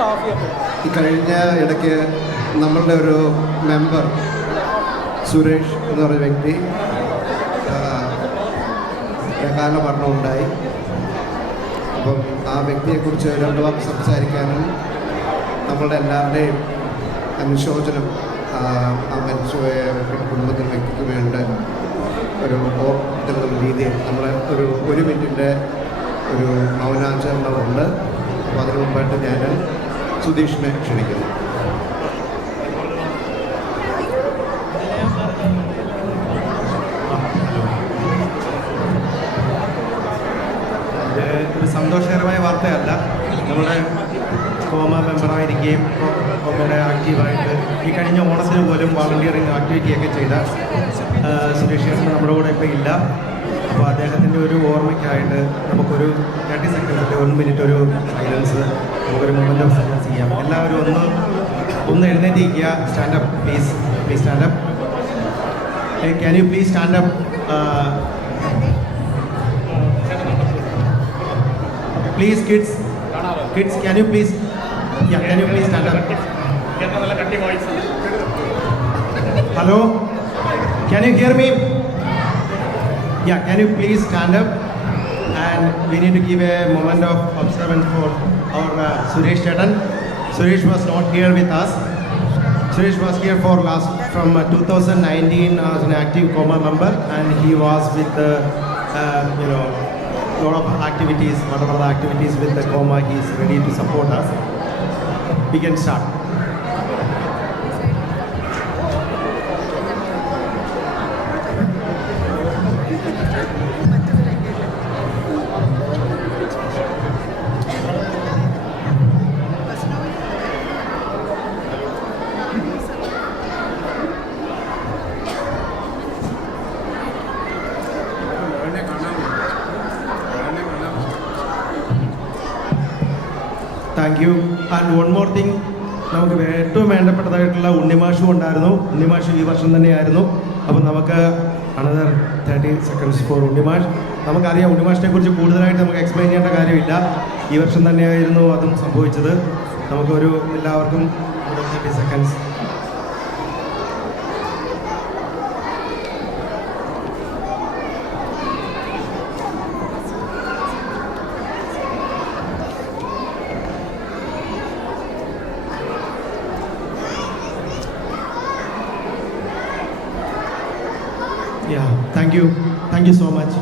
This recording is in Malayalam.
ഈ കഴിഞ്ഞ ഇടയ്ക്ക് നമ്മളുടെ ഒരു മെമ്പർ സുരേഷ് എന്ന് പറയുന്ന വ്യക്തി കാല മരണമുണ്ടായി. അപ്പം ആ വ്യക്തിയെക്കുറിച്ച് രണ്ടു വാക്ക് സംസാരിക്കാനും നമ്മളുടെ എല്ലാവരുടെയും അനുശോചനം ആ മരിച്ചുപോയ കുടുംബത്തിന് വ്യക്തിക്ക് വേണ്ട ഒരു ഓർമ്മ രീതിയിൽ നമ്മളെ ഒരു മിനിറ്റിൻ്റെ ഒരു മൗനാചരണമുണ്ട്. അപ്പോൾ അതിനു മുമ്പായിട്ട് ഞാൻ സുധീഷിനെ ക്ഷണിക്കുന്നു. ഒരു സന്തോഷകരമായ വാർത്തയല്ല. നമ്മുടെ കോമ മെമ്പറായിരിക്കുകയും കോമയുടെ ആക്റ്റീവായിട്ട് ഈ കഴിഞ്ഞ ഓണത്തിന് പോലും വോളണ്ടിയറിങ് ആക്ടിവിറ്റിയൊക്കെ ചെയ്ത സുരേഷ് ചേട്ടൻ നമ്മുടെ കൂടെ ഇപ്പോൾ ഇല്ല. അപ്പോൾ അദ്ദേഹത്തിൻ്റെ ഒരു ഓർമ്മയ്ക്കായിട്ട് നമുക്കൊരു 30 സെക്കൻഡ്സിൻ്റെ 1 മിനിറ്റ് ഒരു സൈലൻസ്, നമുക്കൊരു മൊമെൻ്റ് ഓഫ് സൈലൻസ് ചെയ്യാം. എല്ലാവരും ഒന്ന് എഴുന്നേറ്റിരിക്കുക. Stand up please, please stand up. Can you please stand up? Please, kids, can you please, can you please stand up? Hello, can you hear me? Yeah, can you please stand up? And we need to give a moment of observance for our Suresh Chetan. Suresh was not here with us. Suresh was here from 2019 as an active coma member, and he was with the, lot of activities, whatever the activities with the coma, he is ready to support us. We can start. Thank you. And one more thing, നമുക്ക് ഏറ്റവും വേണ്ടപ്പെട്ടതായിട്ടുള്ള ഉണ്ണിമാഷും ഉണ്ടായിരുന്നു. ഉണ്ണിമാഷ് ഈ വർഷം തന്നെയായിരുന്നു. അപ്പം നമുക്ക് അനദർ 30 സെക്കൻഡ്സ് ഫോർ ഉണ്ണിമാഷ്. നമുക്കറിയാം ഉണ്ണിമാഷിനെ കുറിച്ച് കൂടുതലായിട്ട് നമുക്ക് എക്സ്പ്ലെയിൻ ചെയ്യേണ്ട കാര്യമില്ല. ഈ വർഷം തന്നെയായിരുന്നു അതും സംഭവിച്ചത്. നമുക്കൊരു എല്ലാവർക്കും 30 seconds. Yeah, thank you so much.